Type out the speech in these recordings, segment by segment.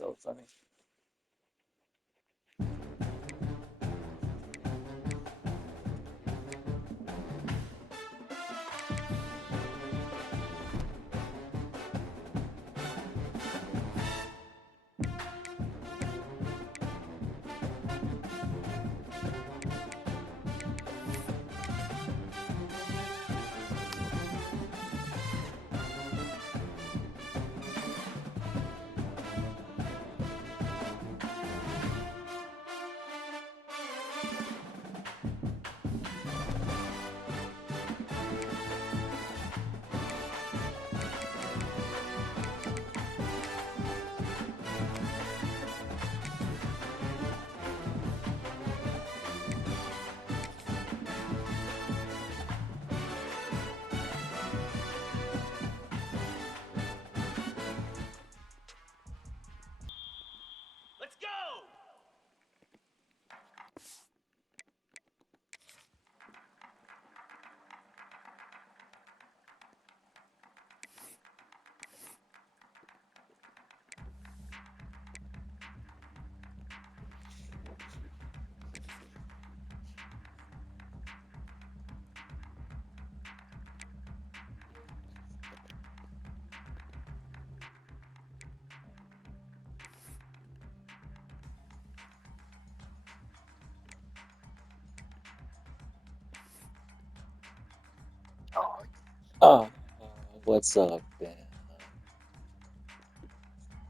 so funny. Let's go! Oh, what's up, Ben?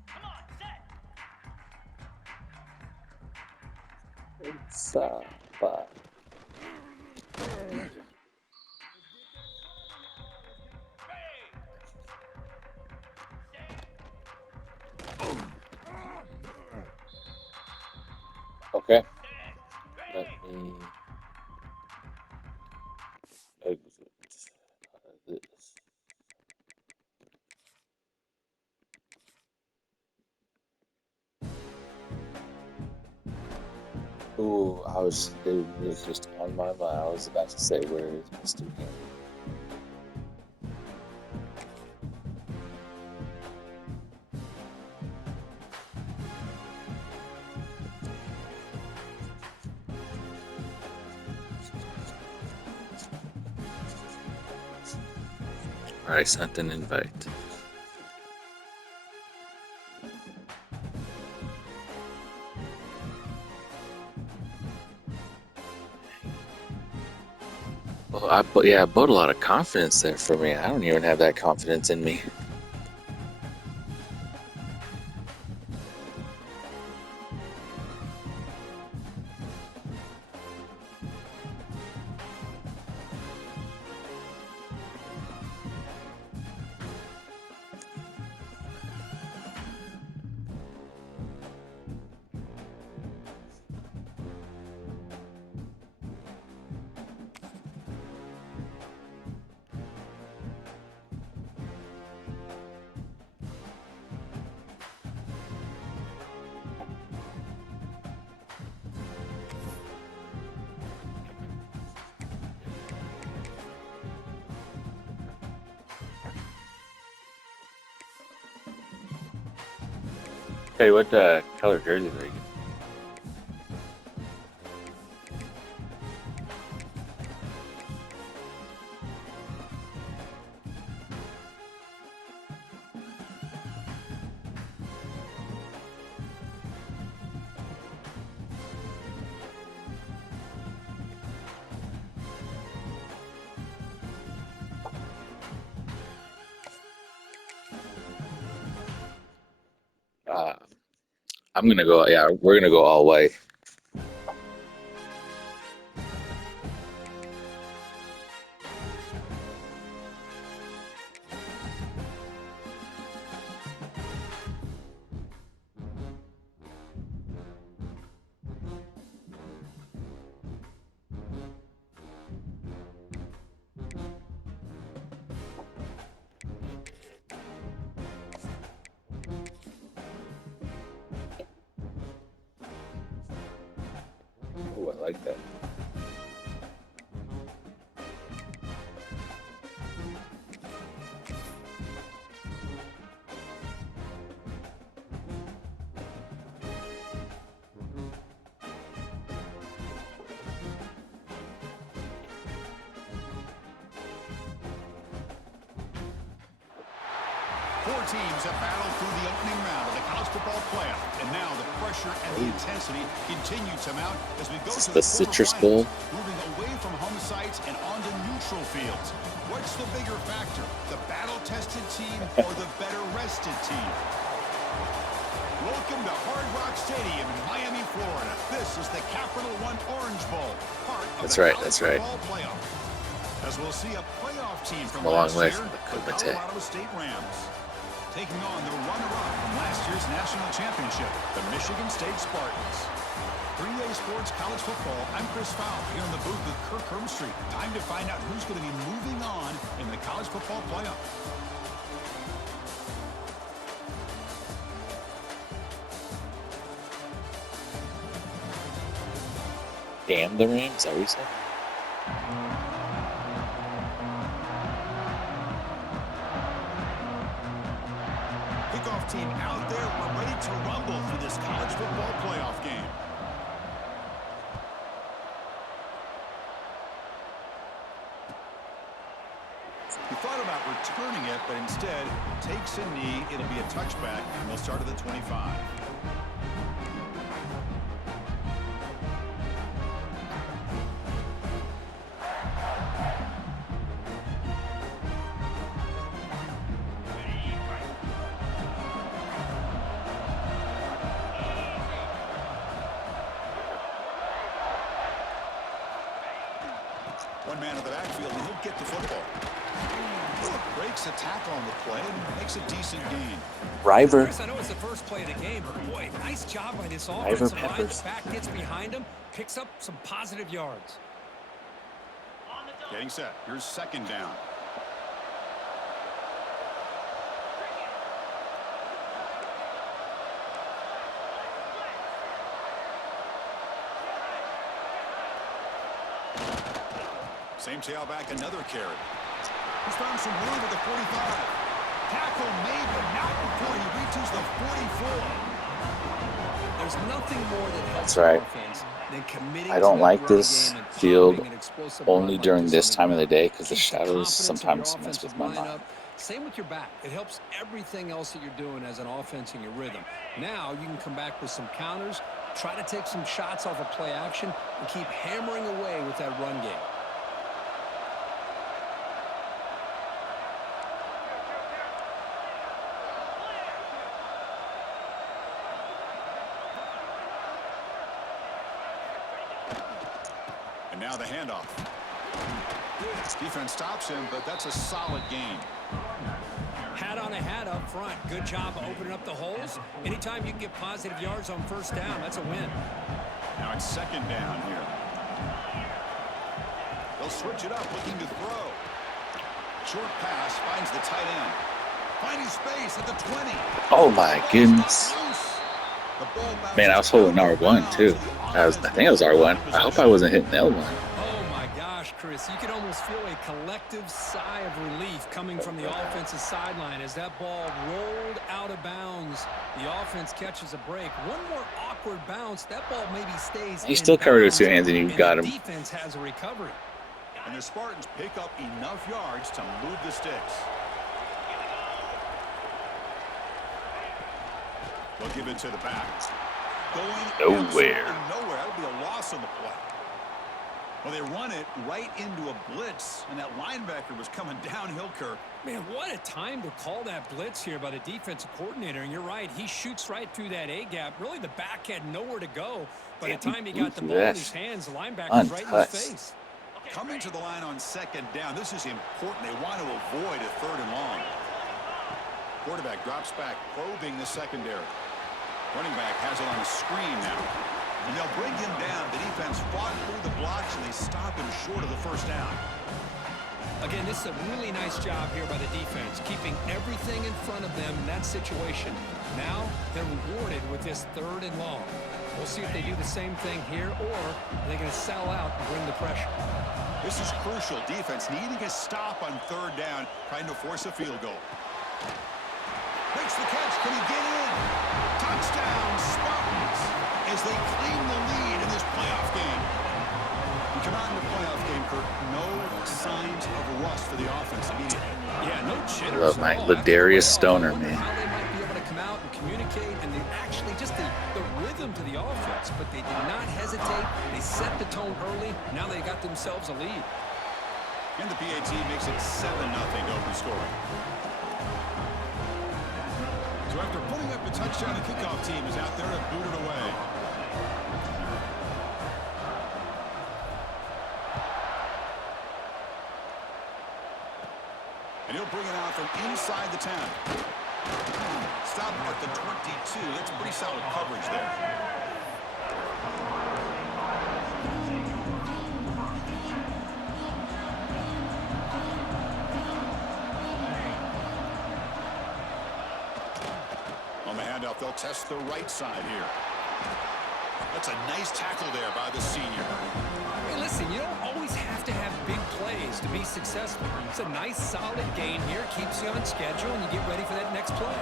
Come on, set! What's up? Hey! Okay, Set! let Ready! me exit this. Ooh, it was just on my mind. I was about to say, where is Mr. Henry? I sent an invite. Well, I bought a lot of confidence there for me. I don't even have that confidence in me. Hey, what color jerseys are you getting? Uh, I'm gonna go. Yeah, we're gonna go all white. Oh, I like that. Four teams have battled through the opening round of the college football playoff, and now the pressure and the intensity continue to mount as we go to The the Citrus quarterfinals, Bowl. moving away from home sites and onto neutral fields. What's the bigger factor, the battle-tested team or the better-rested team? Welcome to Hard Rock Stadium in Miami, Florida. This is the Capital One Orange Bowl, part of That's the right, college that's right. football playoff. As we'll see a playoff team from Come a long last way year, from the the Kumite. Colorado State Rams, taking on the runner-up from last year's national championship, the Michigan State Spartans. 3A Sports College Football, I'm Chris Fowler here in the booth with Kirk Hermstreet. Time to find out who's going to be moving on in the college football playoff. Damn the Rams, is that what you said? Kickoff team out there. We're ready to rumble through this college football playoff game. He thought about returning it, but instead takes a knee. It'll be a touchback, and they'll start at the 25. One man in the backfield, and he'll get the football. Breaks a tackle on the play and makes a decent gain. River. Chris, I know it's the first play of the game, but boy, nice job by this River offensive line. The Peppers. back gets behind him, picks up some positive yards. On the double. Getting set. Here's second down. Same tailback, another carry. He's found some room at the 45. Tackle made, but not before he reaches the 44. There's nothing more that helps That's right. offense than committing I don't to like that run this game and field pounding an explosive only run during like this on time of the day ground. because the Keeps shadows confidence of your sometimes mess offensive with my line mind. up. Same with your back. It helps everything else that you're doing as an offense in your rhythm. Now you can come back with some counters, try to take some shots off of play action, and keep hammering away with that run game. And now the handoff. Defense stops him, but that's a solid gain. Hat on a hat up front. Good job of opening up the holes. Anytime you can get positive yards on first down, that's a win. Now it's second down here. They'll switch it up, looking to throw. Short pass finds the tight end. Finding space at the 20. Oh my goodness. Man, I was holding R1 too. I think it was R1. I hope I wasn't hitting L1. Oh my gosh, Chris. You can almost feel a collective sigh of relief coming from the offensive sideline as that ball rolled out of bounds. The offense catches a break. One more awkward bounce. That ball maybe stays You in still covered it with bounds, two hands and you and got the him. defense has a recovery. And the Spartans pick up enough yards to move the sticks. They'll give it to the back. Going Nowhere. nowhere. That'll be a loss on the play. Well, they run it right into a blitz, and that linebacker was coming downhill, Kirk. Man, what a time to call that blitz here by the defensive coordinator. And you're right, he shoots right through that A-gap. Really, the back had nowhere to go. By the time he got the ball in his hands, the linebacker's right in his face. Coming to the line on second down, this is important. They want to avoid a third and long. Quarterback drops back, probing the secondary. Running back has it on a screen now. And they'll bring him down. The defense fought through the blocks, and they stop him short of the first down. Again, this is a really nice job here by the defense, keeping everything in front of them in that situation. Now they're rewarded with this third and long. We'll see if they do the same thing here, or are they going to sell out and bring the pressure. This is crucial. Defense needing a stop on third down, trying to force a field goal. Makes the catch. Can he get in? Touchdown, Spartans, as they claim the lead in this playoff game. You come out in the playoff game, Kirk, no signs of rust for the offense immediately. Yeah, Yeah, no I jitters love at my all. After the Ladarius playoff, I Stoner, wonder man. how they might be able to come out and communicate and actually just the rhythm to the offense. But they did not hesitate. They set the tone early. Now they got themselves a lead. And the PAT makes it 7-0 to open scoring. So after putting up the touchdown, the kickoff team is out there and booted away. And he'll bring it out from inside the 10. Stop at the 22. That's pretty solid coverage there. On the handoff, they'll test the right side here. That's a nice tackle there by the senior. Hey, listen, you don't always have to have big plays to be successful. It's a nice, solid gain here. Keeps you on schedule, and you get ready for that next play.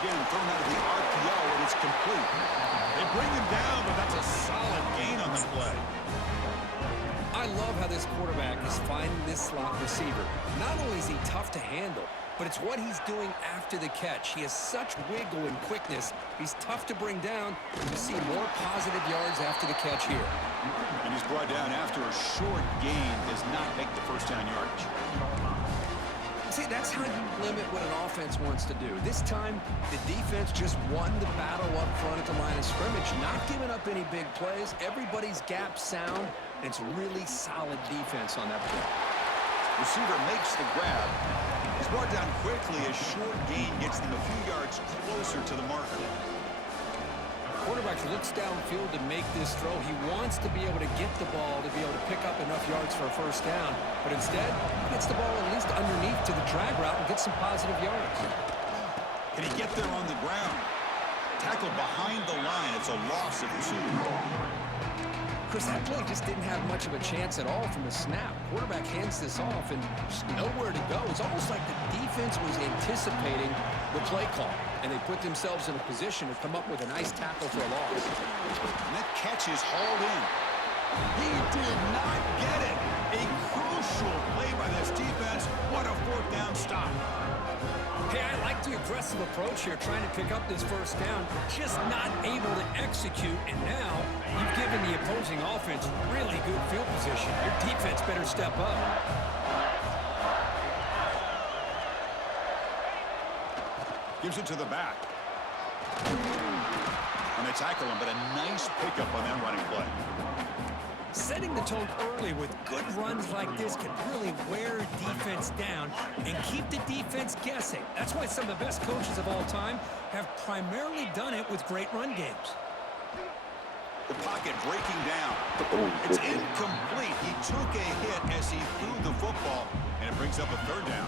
Again, thrown out of the RPO, and it's complete. They bring him down, but that's a solid gain on the play. I love how this quarterback is finding this slot receiver. Not only is he tough to handle, but it's what he's doing after the catch. He has such wiggle and quickness. He's tough to bring down. You see more positive yards after the catch here. And he's brought down after a short gain, does not make the first down yardage. See, that's how you limit what an offense wants to do. This time, the defense just won the battle up front at the line of scrimmage, not giving up any big plays. Everybody's gap sound. And it's really solid defense on that play. Receiver makes the grab. He's brought down quickly. A short gain gets them a few yards closer to the marker. Quarterback looks downfield to make this throw. He wants to be able to get the ball to be able to pick up enough yards for a first down. But instead, he gets the ball at least underneath to the drag route and gets some positive yards. Can he get there on the ground? Tackled behind the line. It's a loss of 2. Chris, that play just didn't have much of a chance at all from the snap. Quarterback hands this off and just nowhere to go. It's almost like the defense was anticipating the play call, and they put themselves in a position to come up with a nice tackle for a loss. And that catch is hauled in. He did not get it. A crucial play by this defense. What a fourth down stop. Hey, I like the aggressive approach here, trying to pick up this first down, just not able to execute, and now you've given the opposing offense really good field position. Your defense better step up. Gives it to the back. And they tackle him, but a nice pickup on that running play. Setting the tone early with good runs like this can really wear defense down and keep the defense guessing. That's why some of the best coaches of all time have primarily done it with great run games. The pocket breaking down. It's incomplete. He took a hit as he threw the football, and it brings up a third down.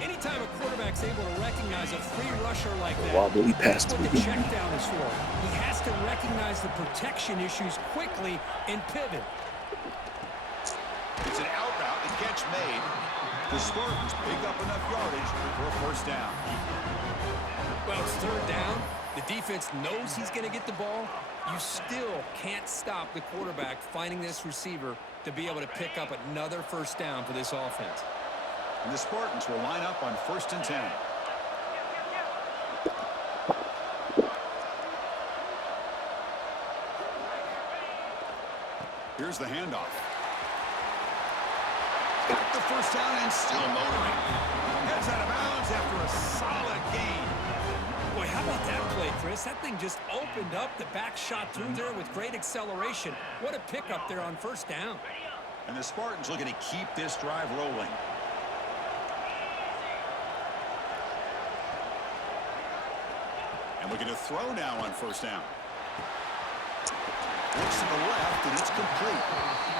Anytime a quarterback's able to recognize a free rusher like that, Wobbly pass that's what the check down is for. He has to recognize the protection issues quickly and pivot. It's an out route. The catch made. The Spartans pick up enough yardage for a first down. Well, it's third down. The defense knows he's going to get the ball. You still can't stop the quarterback finding this receiver to be able to pick up another first down for this offense. And the Spartans will line up on 1st and 10. Here's the handoff. Got the first down and still motoring. Heads out of bounds after a solid gain. Boy, how about that play, Chris? That thing just opened up. The back shot through there with great acceleration. What a pickup there on first down. And the Spartans looking to keep this drive rolling. And we're going to throw now on first down. Looks to the left, and it's complete.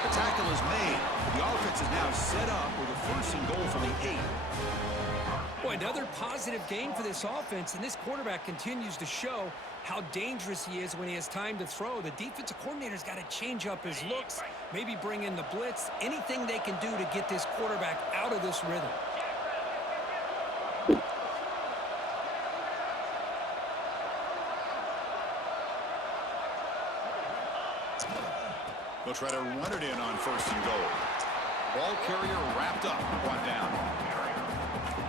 The tackle is made. The offense is now set up with a 1st and goal from the 8. Boy, another positive gain for this offense, and this quarterback continues to show how dangerous he is when he has time to throw. The defensive coordinator's got to change up his looks, maybe bring in the blitz, anything they can do to get this quarterback out of this rhythm. They'll try to run it in on 1st and goal. Ball carrier wrapped up, brought down.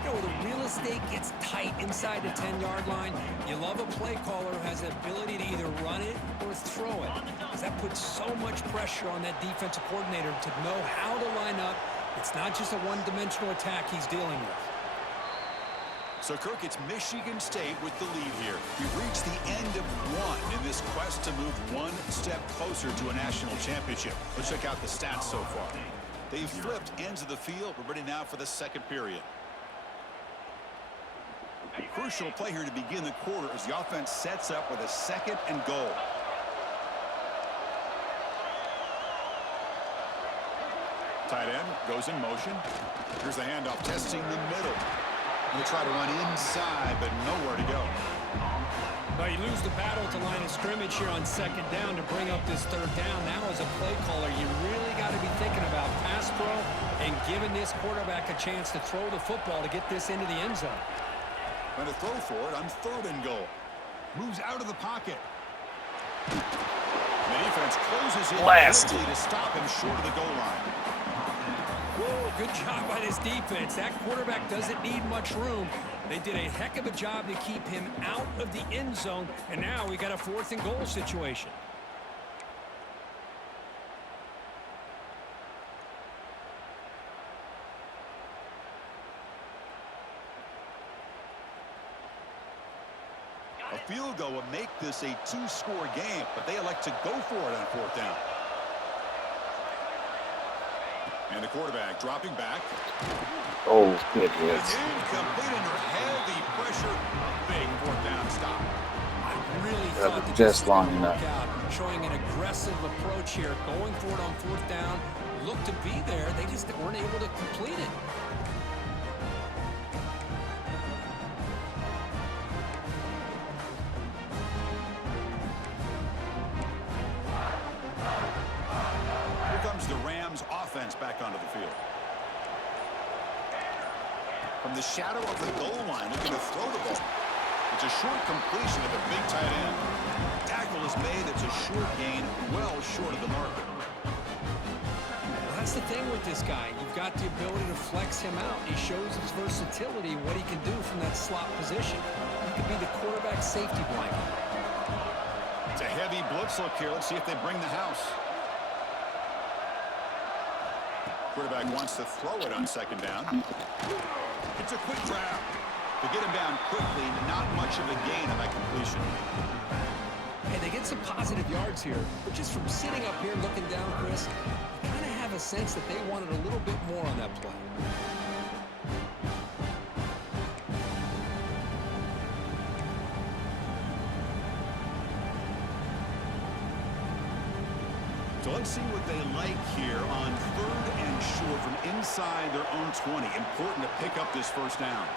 You know, the real estate gets tight inside the 10-yard line. You love a play caller who has the ability to either run it or throw it, because that puts so much pressure on that defensive coordinator to know how to line up. It's not just a one-dimensional attack he's dealing with. So, Kirk, it's Michigan State with the lead here. We've reached the end of one in this quest to move one step closer to a national championship. Let's check out the stats so far. They've flipped ends of the field. We're ready now for the second period. A crucial play here to begin the quarter as the offense sets up with a 2nd and goal. Tight end goes in motion. Here's the handoff, testing the middle. They try to run inside, but nowhere to go. Well, you lose the battle at the line of scrimmage here on 2nd down to bring up this 3rd down. Now, as a play caller, you really got to be thinking about pass pro and giving this quarterback a chance to throw the football to get this into the end zone. Going to throw for it on 3rd and goal. Moves out of the pocket. The defense closes in quickly to stop him short of the goal line. Whoa, good job by this defense. That quarterback doesn't need much room. They did a heck of a job to keep him out of the end zone, and now we got a 4th and goal situation. A field goal would make this a 2-score game, but they elect to go for it on 4th down. And the quarterback dropping back. Oh, good hit. Incomplete under heavy pressure. A big 4th down stop. I really thought that just this long was gonna enough. work out, showing an aggressive approach here, going for it on 4th down. Looked to be there. They just weren't able to complete it. The Rams offense back onto the field. From the shadow of the goal line, looking to throw the ball. It's a short completion of a big tight end. Tackle is made. It's a short gain, well short of the marker. Well, that's the thing with this guy. You've got the ability to flex him out. He shows his versatility, what he can do from that slot position. He could be the quarterback safety blanket. It's a heavy blitz look here. Let's see if they bring the house. Quarterback wants to throw it on 2nd down. It's a quick grab. To get him down quickly, not much of a gain on that completion. Hey, they get some positive yards here, but just from sitting up here looking down, Chris, you kind of have a sense that they wanted a little bit more on that play. So let's see what they like here on 3rd and short from inside their own 20. Important to pick up this 1st down.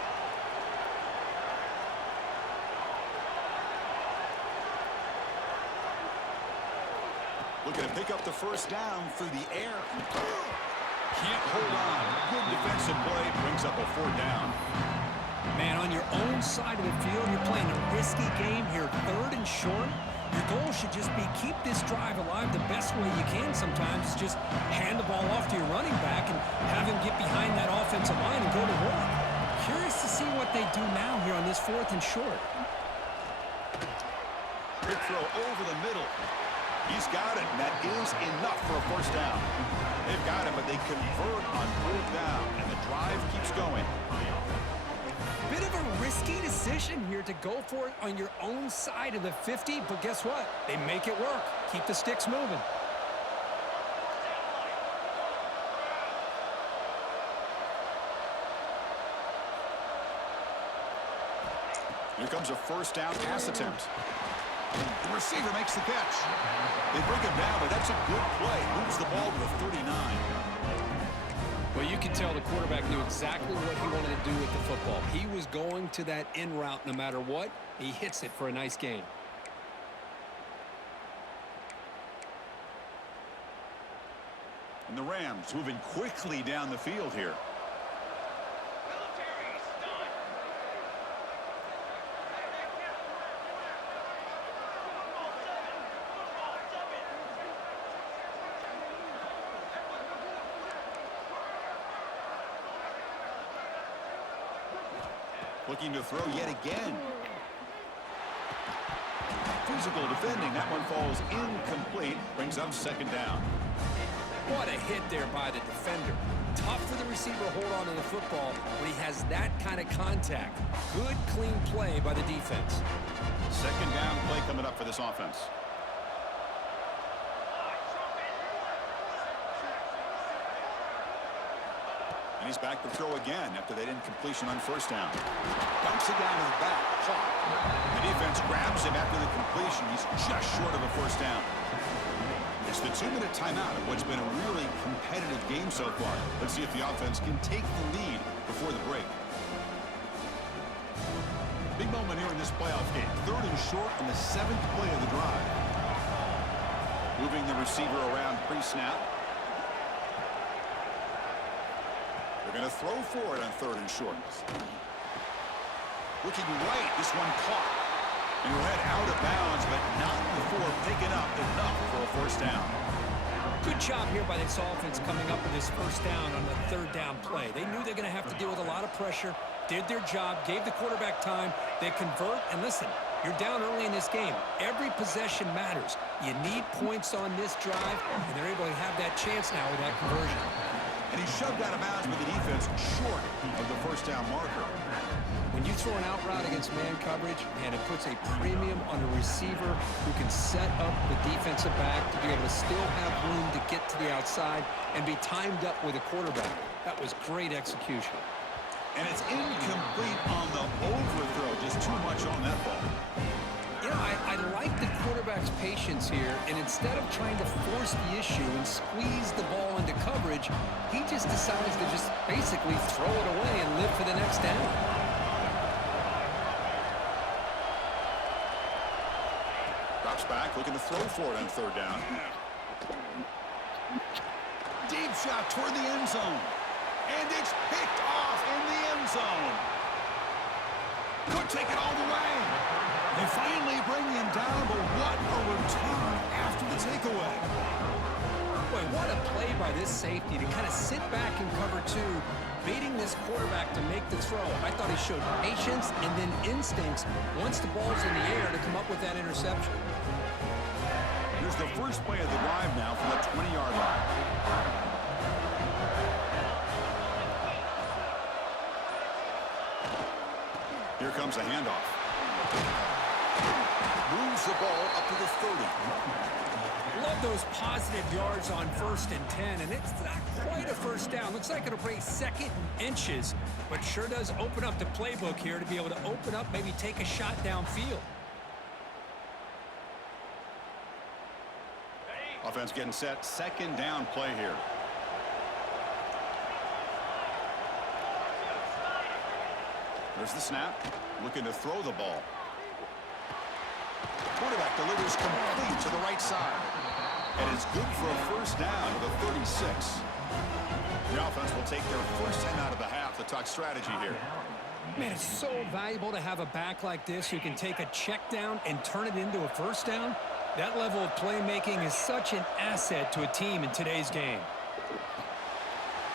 Looking to pick up the 1st down through the air. Can't hold on. Good defensive play. Brings up a 4th down. Man, on your own side of the field, you're playing a risky game here. 3rd and short. Your goal should just be keep this drive alive the best way you can sometimes. Just hand the ball off to your running back and have him get behind that offensive line and go to work. Curious to see what they do now here on this 4th and short. Quick throw over the middle. He's got it, and that is enough for a 1st down. They've got him, but they convert on 4th down, and the drive keeps going. Bit of a risky decision here to go for it on your own side of the 50, but guess what? They make it work. Keep the sticks moving. Here comes a 1st down pass attempt. The receiver makes the catch. They bring him down, but that's a good play. Moves the ball to the 39. Well, you can tell the quarterback knew exactly what he wanted to do with the football. He was going to that in route no matter what. He hits it for a nice gain. And the Rams moving quickly down the field here. Looking to throw yet again. Physical defending. That one falls incomplete. Brings up second down. What a hit there by the defender. Tough for the receiver to hold on to the football when he has that kind of contact. Good, clean play by the defense. Second down play coming up for this offense. And he's back to throw again after that incompletion on first down. Dumps it down to the back. The defense grabs him after the completion. He's just short of a first down. It's the 2-minute timeout of what's been a really competitive game so far. Let's see if the offense can take the lead before the break. Big moment here in this playoff game. 3rd and short on the 7th play of the drive. Moving the receiver around pre-snap. They're going to throw for it on 3rd and short. Looking right, this one caught. And he'll head out of bounds, but not before picking up enough for a first down. Good job here by this offense coming up with this first down on the 3rd down play. They knew they're going to have to deal with a lot of pressure, did their job, gave the quarterback time. They convert, and listen, you're down early in this game. Every possession matters. You need points on this drive, and they're able to have that chance now with that conversion. And he shoved out of bounds with the defense short of the first down marker. When you throw an out route against man coverage, man, it puts a premium on a receiver who can set up the defensive back to be able to still have room to get to the outside and be timed up with a quarterback. That was great execution. And it's incomplete on the overthrow. Just too much on that ball. You know, I like the quarterback's patience here, and instead of trying to force the issue and squeeze the ball into coverage, he just decides to just basically throw it away and live for the next down. Drops back, looking to throw for it on 3rd down. Deep shot toward the end zone. And it's picked off in the end zone. Could take it all the way. They finally bring him down, but what a return after the takeaway. Boy, what a play by this safety to kind of sit back in cover 2, baiting this quarterback to make the throw. I thought he showed patience and then instincts once the ball's in the air to come up with that interception. Here's the first play of the drive now from the 20-yard line. Here comes a handoff. Moves the ball up to the 30. Love those positive yards on 1st and 10, and it's not quite a first down. Looks like it'll bring 2nd and inches, but sure does open up the playbook here to be able to open up, maybe take a shot downfield. Offense getting set. 2nd down play here. There's the snap. Looking to throw the ball. Quarterback delivers complete to the right side. And it's good for a first down to the 36. The offense will take their first 10 out of the half to talk strategy here. Man, it's so valuable to have a back like this who can take a check down and turn it into a first down. That level of playmaking is such an asset to a team in today's game.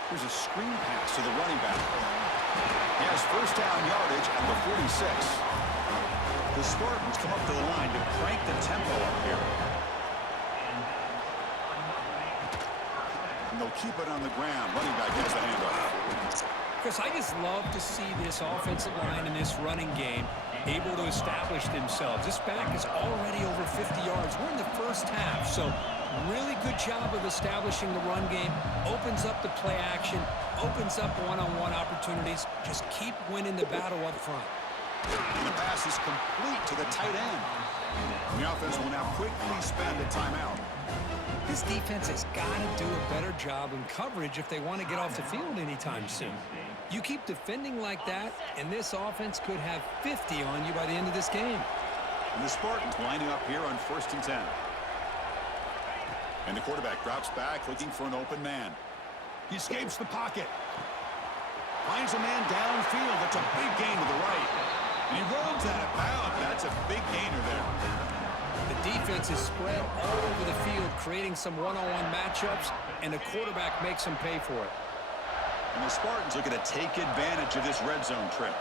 Here's a screen pass to the running back. He has first down yardage at the 46. The Spartans come up to the line to crank the tempo up here. And they'll keep it on the ground. Running back gets the handoff. Chris, I just love to see this offensive line in this running game able to establish themselves. This back is already over 50 yards. We're in the first half, so really good job of establishing the run game. Opens up the play action, opens up one-on-one opportunities. Just keep winning the battle up front. And the pass is complete to the tight end. The offense will now quickly spend a timeout. This defense has got to do a better job in coverage if they want to get off the field anytime soon. You keep defending like that, and this offense could have 50 on you by the end of this game. And the Spartans lining up here on 1st and 10. And the quarterback drops back looking for an open man. He escapes the pocket. Finds a man downfield. That's a big gain to the right. And he runs out of bounds. That's a big gainer there. The defense is spread all over the field, creating some one-on-one matchups, and the quarterback makes them pay for it. And the Spartans looking to take advantage of this red zone trip.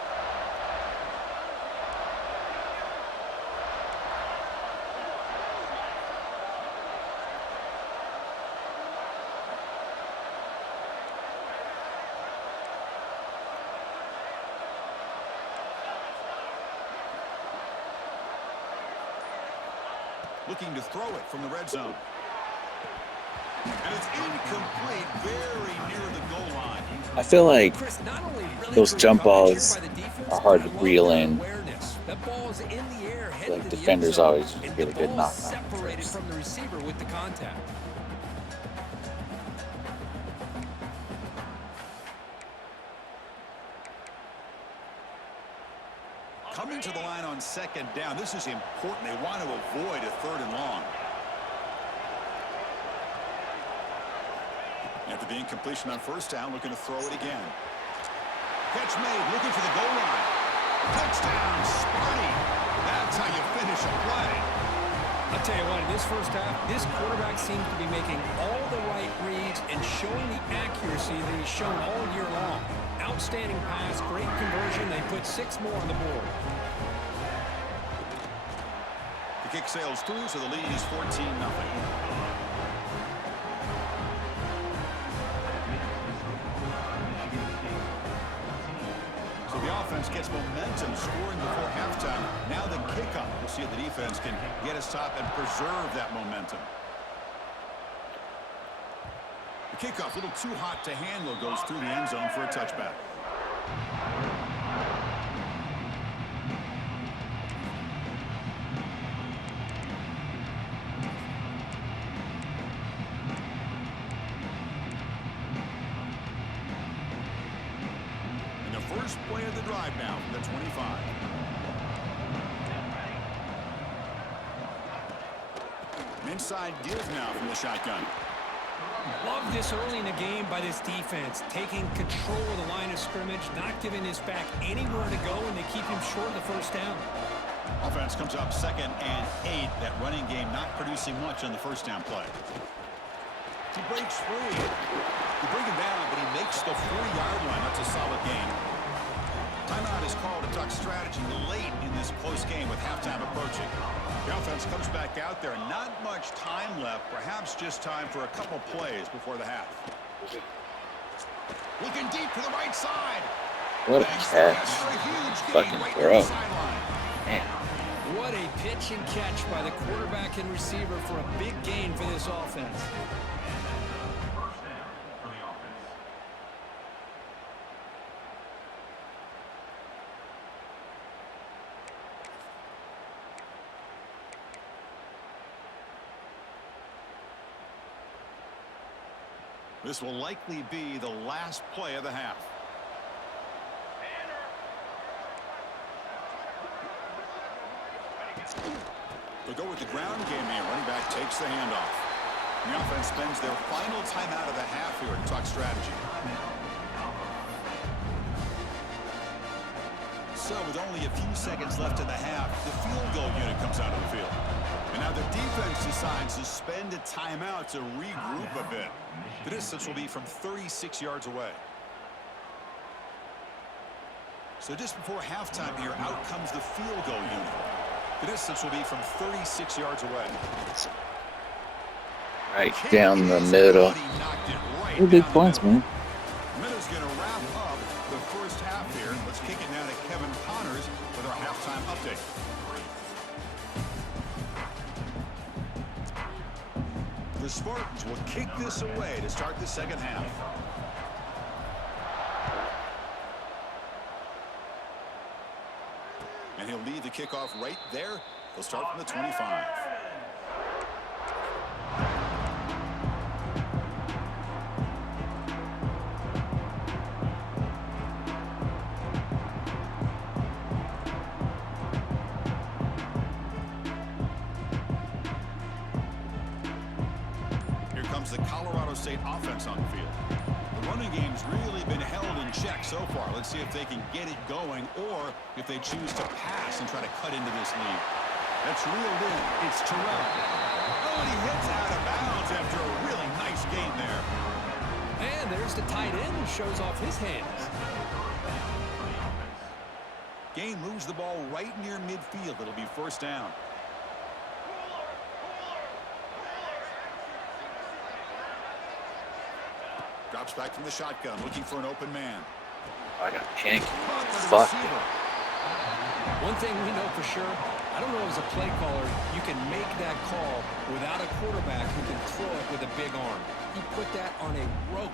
looking to throw it from the red zone. And it's incomplete, very near the goal line. I feel like Chris, not only really those great jump coverage here balls by the defense, are hard but to I love reel their in. awareness. That ball is in the air, headed Like to the defenders end zone, always and get the a good ball knock on it separated first. from the receiver with the contact. Coming to the line on second down. This is important. They want to avoid a 3rd and long. After the incompletion on first down, looking to throw it again. Catch made, looking for the goal line. Touchdown, Sparty. That's how you finish a play. I'll tell you what, in this first half, this quarterback seems to be making all the right reads and showing the accuracy that he's shown all year long. Outstanding pass, great conversion. They put 6 more on the board. The kick sails through, so the lead is 14-0. So the offense gets momentum, scoring before halftime. Now the kickoff. We'll see if the defense can get a stop and preserve that momentum. The kickoff, a little too hot to handle, goes through the end zone for a touchback. And the first play of the drive now from the 25. Inside give now from the shotgun. Love this early in the game by this defense, taking control of the line of scrimmage, not giving this back anywhere to go, and they keep him short of the first down. Offense comes up 2nd and 8. That running game not producing much on the first down play. He breaks free. You bring him down, but he makes the 4-yard line. That's a solid gain. Timeout is called to talk strategy late in this close game with halftime approaching. The offense comes back out there. Not much time left. Perhaps just time for a couple plays before the half. Looking deep to the right side. What a catch. Fucking throw. Man. What a pitch and catch by the quarterback and receiver for a big gain for this offense. This will likely be the last play of the half. They'll go with the ground game here. Running back takes the handoff. The offense spends their final timeout of the half here to talk strategy. So with only a few seconds left in the half, the field goal unit comes out of the field. And now the defense decides to spend a timeout to regroup a bit. The distance will be from 36 yards away. So just before halftime here, out comes the field goal unit. The distance will be from 36 yards away. Right down the middle. Two big points, man. Miller's going to wrap up the first half here. Let's kick it now to Kevin Connors with our halftime update. The Spartans will kick this away to start the second half. And he'll lead the kickoff right there. They'll start from the 25. Here comes the Colorado State offense on the field. The running game's really been held in check so far. Let's see if they can get it going or if they choose to pass and try to cut into this lead. That's reeled in. It's Terrell. Oh, and he hits out of bounds after a really nice gain there. And there's the tight end who shows off his hands. Gain moves the ball right near midfield. It'll be first down. Drops back from the shotgun, looking for an open man. I got panicked. Fuck. One thing we know for sure, I don't know as a play caller you can make that call without a quarterback who can throw it with a big arm. He put that on a rope.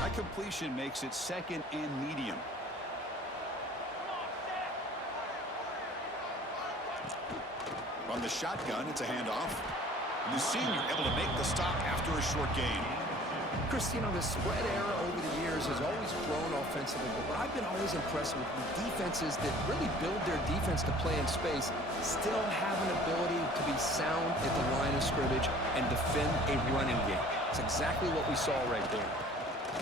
That completion makes it 2nd and medium. From the shotgun, it's a handoff. And the senior able to make the stop after a short gain. Chris, you know, the spread era over the years has always grown offensively, but what I've been always impressed with defenses that really build their defense to play in space still have an ability to be sound at the line of scrimmage and defend a running game. It's exactly what we saw right there.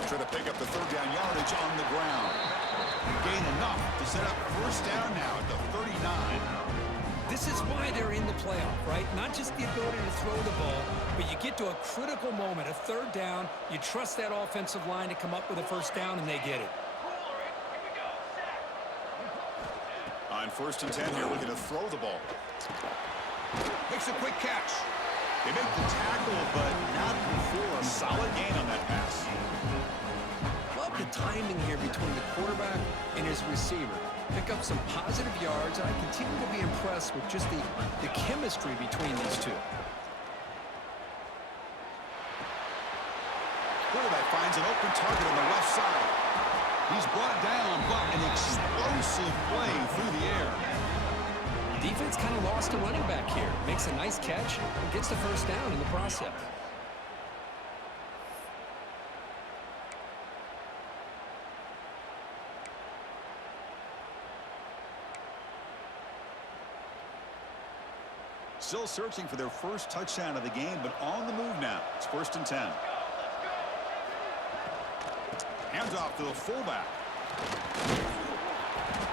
Trying to pick up the 3rd down yardage on the ground. Gain enough to set up 1st down now at the 39. This is why they're in the playoff, right? Not just the ability to throw the ball, but you get to a critical moment, a 3rd down. You trust that offensive line to come up with a 1st down, and they get it. On 1st and 10 here, looking to throw the ball. Makes a quick catch. They make the tackle, but not before a solid gain on that pass. Love the timing here between the quarterback and his receiver. Pick up some positive yards, and I continue to be impressed with just the chemistry between these two. Quarterback finds an open target on the left side. He's brought down, but an explosive play through the air. Defense kind of lost a running back here. Makes a nice catch and gets the 1st down in the process. Still searching for their 1st touchdown of the game, but on the move now. It's 1st and 10. Hands off to the fullback.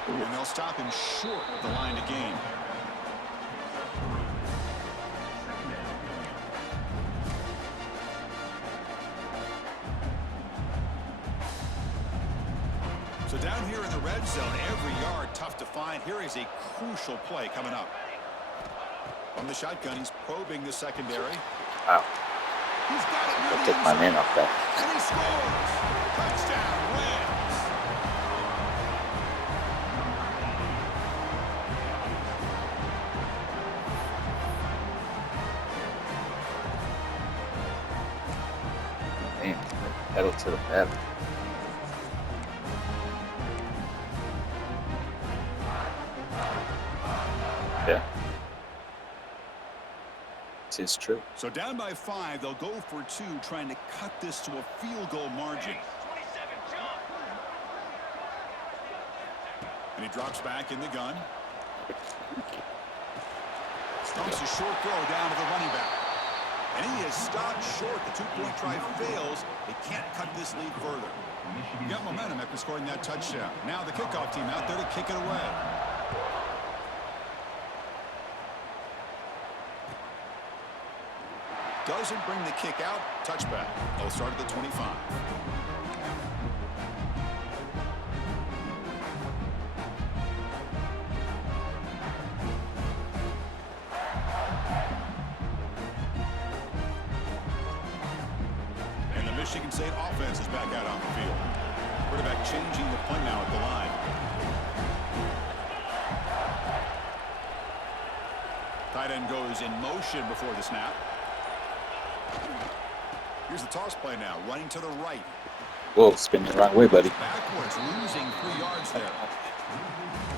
And they'll stop him short of the line to gain. So down here in the red zone, every yard tough to find. Here is a crucial play coming up. From the shotgun, he's probing the secondary. Wow. He's got it near I'll the take end my zone. man off that. And he scores. Touchdown, Rams. Man, pedal to the metal. Yeah. This is true. So down by 5, they'll go for 2, trying to cut this to a field goal margin. And he drops back in the gun. Stumps a short throw down to the running back. And he is stopped short. The 2-point try fails. They can't cut this lead further. You got momentum after scoring that touchdown. Now the kickoff team out there to kick it away. Doesn't bring the kick out. Touchback. They'll start at the 25. And the Michigan State offense is back out on the field. Quarterback changing the play now at the line. Tight end goes in motion before the snap. Here's the toss play now, running to the right. Whoa, spin the wrong way, buddy. Backwards, losing 3 yards there.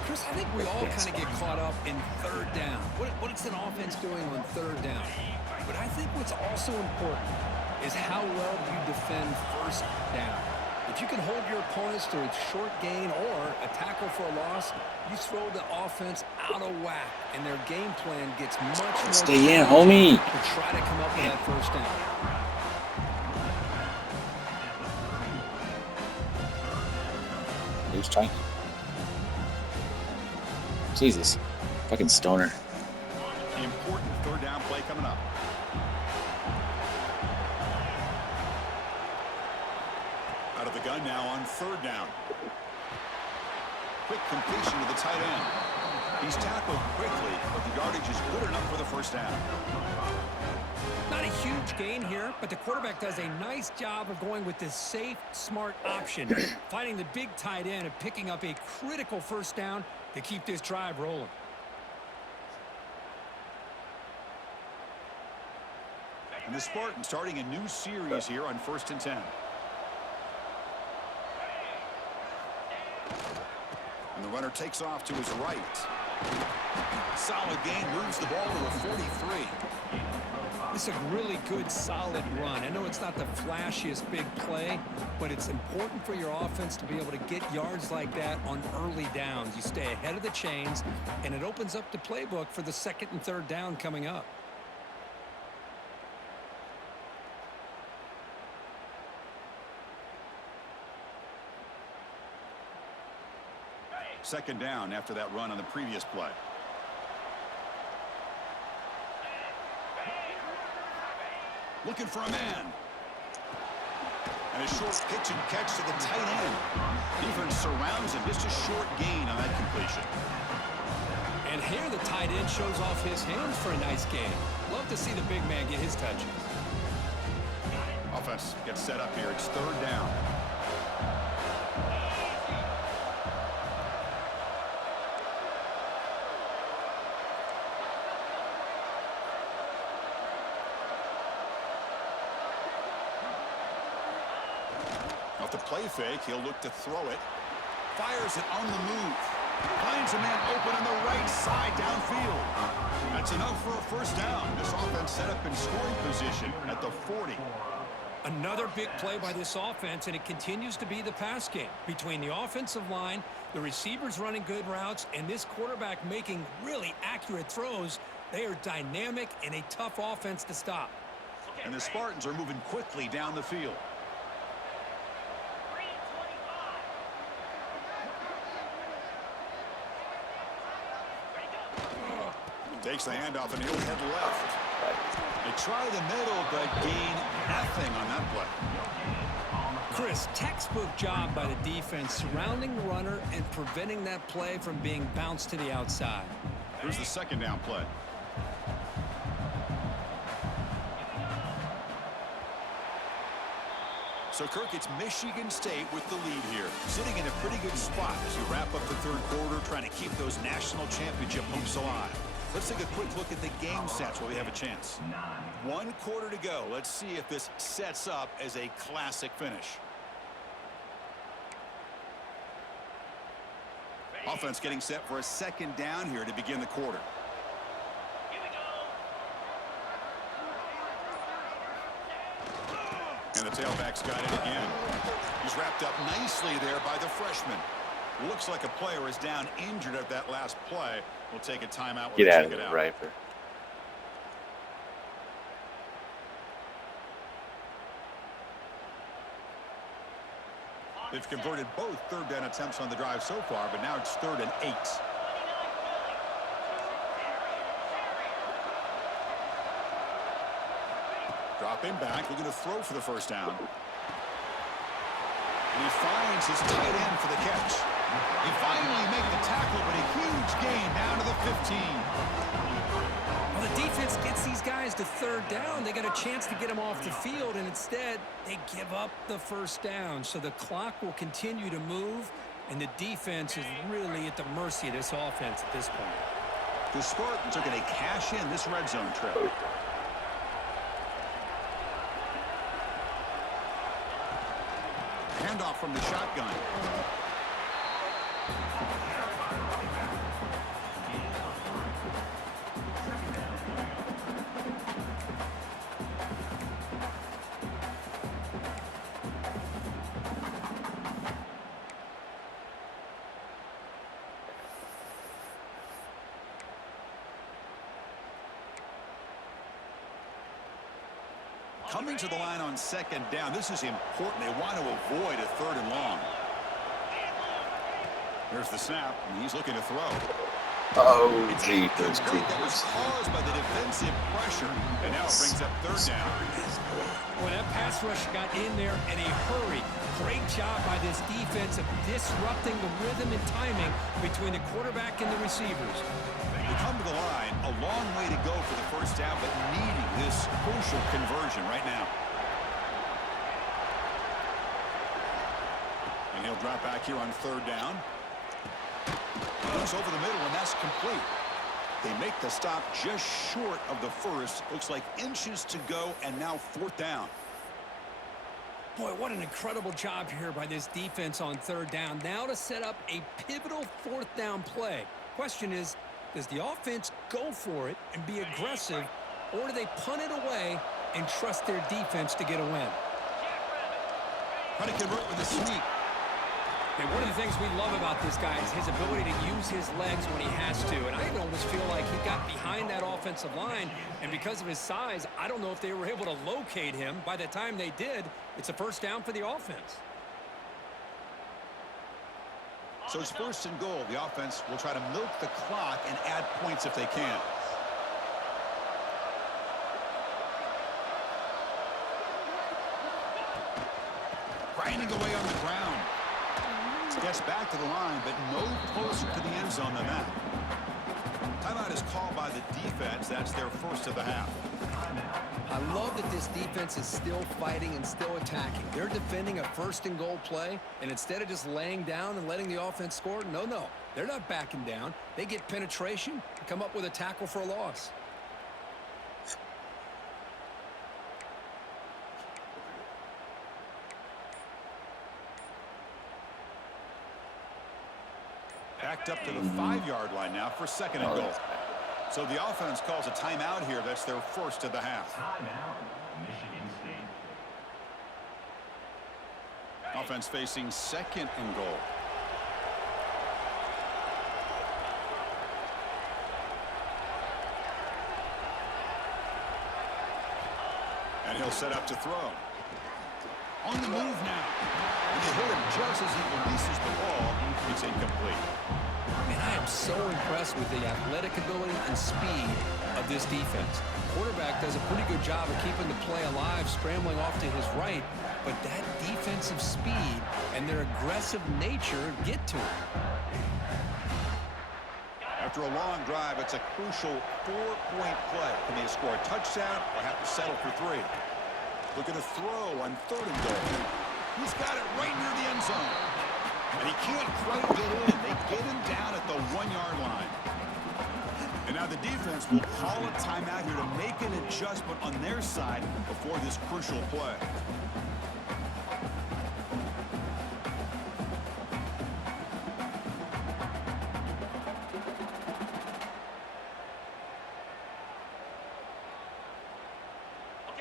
Chris, I think we all kind of get caught up in 3rd down. What is an offense doing on 3rd down? But I think what's also important is how well you defend 1st down. If you can hold your opponents to a short gain or a tackle for a loss, you throw the offense out of whack, and their game plan gets much more Stay in, homie. to try to come up with that 1st down. He was trying. Jesus. Fucking stoner. Important 3rd down play coming up. Out of the gun now on 3rd down. Quick completion to the tight end. He's tackled quickly, but the yardage is good enough for the 1st down. Not a huge gain here, but the quarterback does a nice job of going with this safe, smart option, finding the big tight end and picking up a critical first down to keep this drive rolling. And the Spartans starting a new series here on 1st and 10. And the runner takes off to his right. Solid gain, moves the ball to a 43. It's a really good, solid run. I know it's not the flashiest big play, but it's important for your offense to be able to get yards like that on early downs. You stay ahead of the chains, and it opens up the playbook for the 2nd and 3rd down coming up. Second down after that run on the previous play. Looking for a man. And a short pitch and catch to the tight end. Defense surrounds him. Just a short gain on that completion. And here the tight end shows off his hands for a nice gain. Love to see the big man get his touches. Offense gets set up here. It's 3rd down. Off the play fake, he'll look to throw it. Fires it on the move. Finds a man open on the right side downfield. That's enough for a first down. This offense set up in scoring position at the 40. Another big play by this offense, and it continues to be the pass game. Between the offensive line, the receivers running good routes, and this quarterback making really accurate throws, they are dynamic and a tough offense to stop. And the Spartans are moving quickly down the field. Takes the handoff and he'll head left. They try the middle, but gain nothing on that play. Chris, textbook job by the defense surrounding the runner and preventing that play from being bounced to the outside. Here's the 2nd down play. So, Kirk, it's Michigan State with the lead here. Sitting in a pretty good spot as you wrap up the 3rd quarter, trying to keep those national championship hopes alive. Let's take a quick look at the game sets while we have a chance. 1 quarter to go. Let's see if this sets up as a classic finish. Offense getting set for a 2nd down here to begin the quarter. And the tailback's got it again. He's wrapped up nicely there by the freshman. Looks like a player is down injured at that last play. We'll take a timeout. Get out of it, Riper. They've converted both 3rd down attempts on the drive so far, but now it's 3rd and 8. Dropping back, looking to throw for the first down. And he finds his tight end for the catch. They finally make the tackle, but a huge gain down to the 15. Well, the defense gets these guys to 3rd down. They got a chance to get them off the field, and instead they give up the first down. So the clock will continue to move, and the defense is really at the mercy of this offense at this point. The Spartans are going to cash in this red zone trip. Handoff from the shotgun. Coming to the line on 2nd down. This is important. They want to avoid a 3rd and long. Here's the snap, and he's looking to throw. Oh, It's jeepers that was creepers. caused by the defensive pressure, and now it brings up 3rd down. Well, that pass rush got in there in a hurry. Great job by this defense of disrupting the rhythm and timing between the quarterback and the receivers. They come to the line, a long way to go for the first down, but needing this crucial conversion right now. And he'll drop back here on third down. Goes over the middle, and that's complete. They make the stop just short of the first. Looks like inches to go, and now fourth down. Boy, what an incredible job here by this defense on third down. Now to set up a pivotal fourth down play. Question is, does the offense go for it and be aggressive, or do they punt it away and trust their defense to get a win? Trying to convert with a sneak. And one of the things we love about this guy is his ability to use his legs when he has to. And I even almost feel like he got behind that offensive line, and because of his size, I don't know if they were able to locate him. By the time they did, it's a first down for the offense. So it's first and goal. The offense will try to milk the clock and add points if they can. Grinding away on the ground. Gets back to the line, but no closer to the end zone than that. Timeout is called by the defense. That's their first of the half. I love that this defense is still fighting and still attacking. They're defending a first and goal play, and instead of just laying down and letting the offense score, no. They're not backing down. They get penetration and come up with a tackle for a loss. Backed up to the 5-yard line now for second and goal. So the offense calls a timeout here. That's their first of the half. Offense facing second and goal. And he'll set up to throw. On the move now. And they hit him just as he releases the ball. It's incomplete. Man, I am so impressed with the athletic ability and speed of this defense. Quarterback does a pretty good job of keeping the play alive, scrambling off to his right, but that defensive speed and their aggressive nature get to him. After a long drive, it's a crucial 4-point play. Can they score a touchdown or have to settle for 3? Looking to throw on third and goal. He's got it right near the end zone. And he can't quite get in. They get him down at the 1-yard line. And now the defense will call a timeout here to make an adjustment on their side before this crucial play.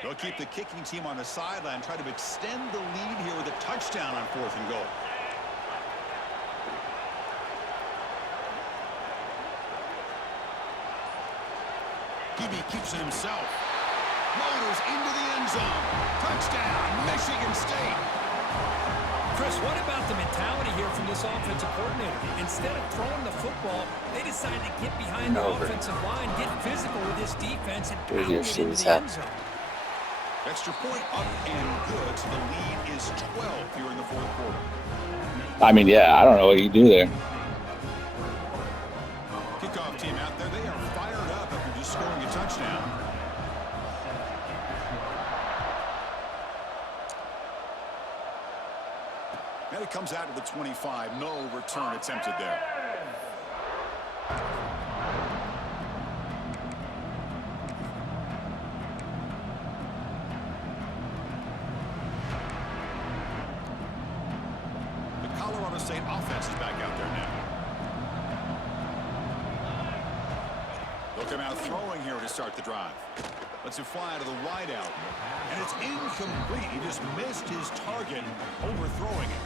They'll keep the kicking team on the sideline, try to extend the lead here with a touchdown on fourth and goal. Keeps it himself. Motors into the end zone. Touchdown, Michigan State. Chris, what about the mentality here from this offensive coordinator? Instead of throwing the football, they decided to get behind the offensive line, get physical with this defense, and pound it into the end zone. Extra point up and good. So the lead is 12 here in the fourth quarter. I mean, yeah, I don't know what you do there. Kickoff team out there. They are fired up after just scoring a touchdown. And it comes out to the 25. No return attempted there. State offense is back out there now. They'll come out throwing here to start the drive. Lets it fly to the wideout. And it's incomplete. He just missed his target, overthrowing it.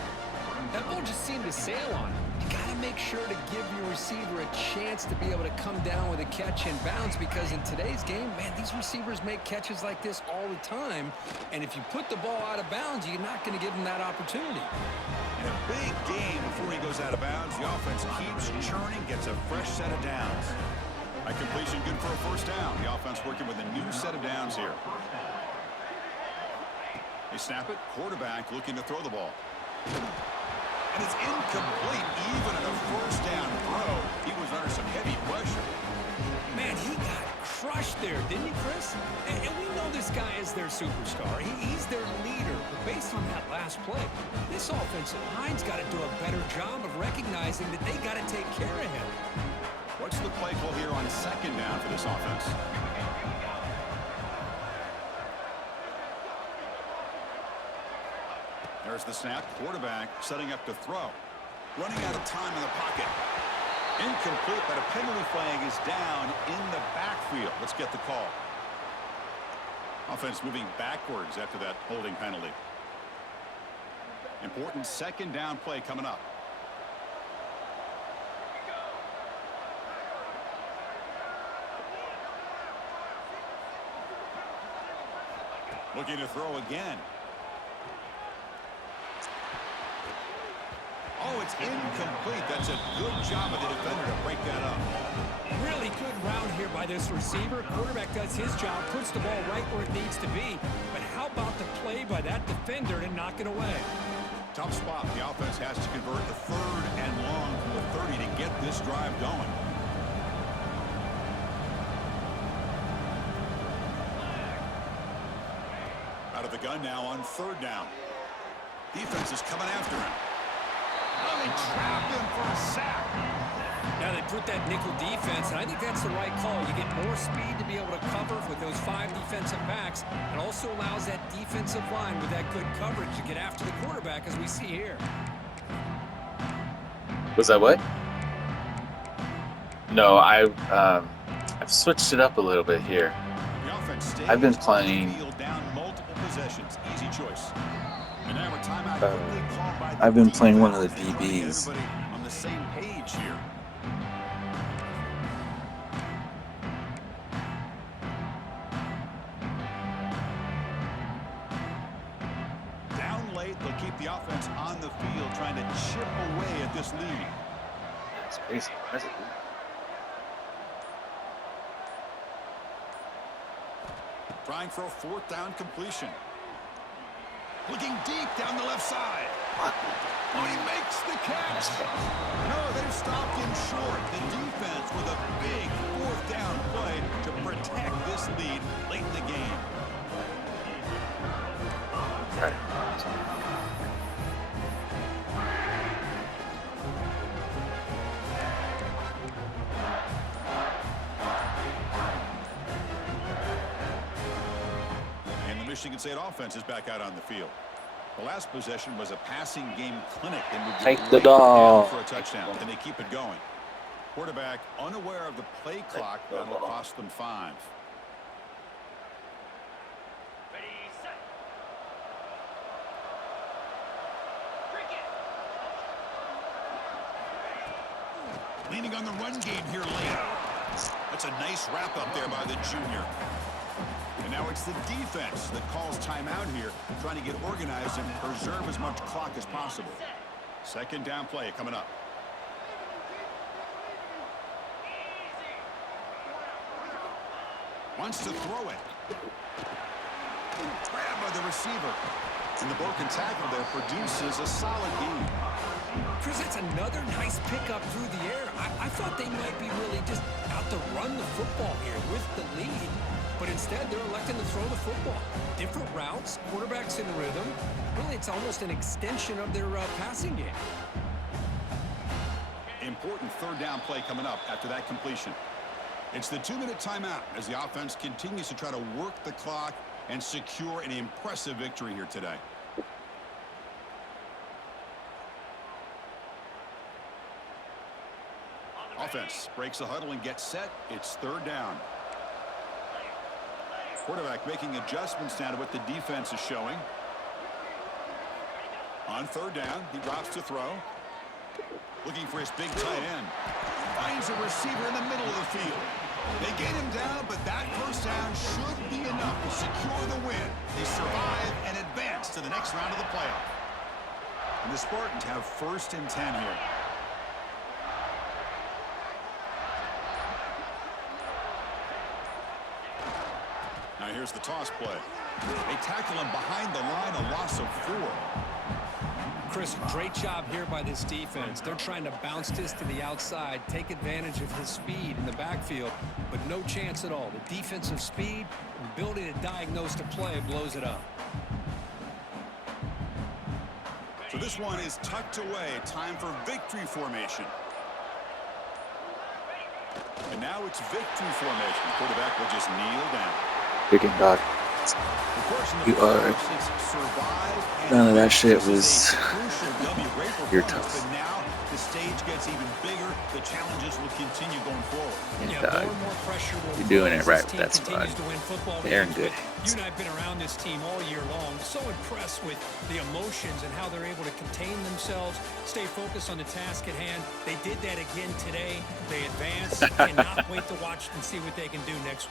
That ball just seemed to sail on him. You got to make sure to give your receiver a chance to be able to come down with a catch and bounce, because in today's game, man, these receivers make catches like this all the time. And if you put the ball out of bounds, you're not going to give them that opportunity. In a big game before he goes out of bounds, the offense keeps churning, gets a fresh set of downs. A completion good for a first down. The offense working with a new set of downs here. They snap it. Quarterback looking to throw the ball. And it's incomplete. Even in a first down throw, he was under some heavy pressure. Man, he got crushed there, didn't he, Chris? And we their superstar. He's their leader. But based on that last play, this offensive line's got to do a better job of recognizing that they got to take care of him. What's the play call here on second down for this offense? There's the snap. Quarterback setting up to throw. Running out of time in the pocket. Incomplete, but a penalty flag is down in the backfield. Let's get the call. Offense moving backwards after that holding penalty. Important second down play coming up. Looking to throw again. Oh, it's incomplete. That's a good job of the defender to break that up. Really good route here by this receiver. Quarterback does his job, puts the ball right where it needs to be. But how about the play by that defender to knock it away? Tough spot. The offense has to convert a third and long from the 30 to get this drive going. Out of the gun now on third down. Defense is coming after him. Oh, they trapped him for a sack. Now they put that nickel defense, and I think that's the right call. You get more speed to be able to cover with those 5 defensive backs. It also allows that defensive line with that good coverage to get after the quarterback, as we see here. Was that what? No, I've switched it up a little bit here. The offense stays I've been on the playing. field, down multiple possessions. Easy choice. And now a timeout quickly called by the I've been playing one of the defense. Trying to get DBs. everybody on the same page here. Down late, they'll keep the offense on the field, trying to chip away at this lead. That's crazy. That's a Trying for a fourth down completion. Looking deep down the left side. Oh, he makes the catch. No, they've stopped him short. The defense with a big fourth down play to protect this lead late in the game. Right. And the Michigan State offense is back out on the field. The last possession was a passing game clinic. They moved Take it the right ball. down for a touchdown, and they keep it going. Quarterback unaware of the play clock. That'll cost them 5. Leaning on the run game here late. That's a nice wrap up there by the junior. And now it's the defense that calls timeout here, trying to get organized and preserve as much clock as possible. Second down play coming up. Wants to throw it. Grabbed by the receiver. And the broken tackle there produces a solid gain. Chris, that's another nice pickup through the air. I thought they might be really just out to run the football here with the lead. But instead, they're electing to throw the football. Different routes, quarterbacks in rhythm. Really, it's almost an extension of their passing game. Important third down play coming up after that completion. It's the 2-minute timeout as the offense continues to try to work the clock and secure an impressive victory here today. Offense breaks the huddle and gets set. It's third down. Quarterback making adjustments now to what the defense is showing. On third down, he drops to throw. Looking for his big tight end. Finds a receiver in the middle of the field. They get him down, but that first down should be enough to secure the win. They survive and advance to the next round of the playoff. And the Spartans have 1st and 10 here. Now here's the toss play. They tackle him behind the line, a loss of 4. Chris, great job here by this defense. They're trying to bounce this to the outside, take advantage of his speed in the backfield, but no chance at all. The defensive speed, ability to diagnose the play, blows it up. So this one is tucked away. Time for victory formation. And now it's victory formation. Quarterback will just kneel down. Freaking dog. You are. None of that shit was. You're tough. But now the stage gets even bigger. The challenges will continue going forward. Yeah, More dog. and more pressure will You're doing it right this with that team spot. continues to win football They're in games, good but you and I have been around this team all year long. So impressed with the emotions and how they're able to contain themselves, stay focused on the task at hand. They did that again today. They advanced. Cannot wait to watch and see what they can do next week.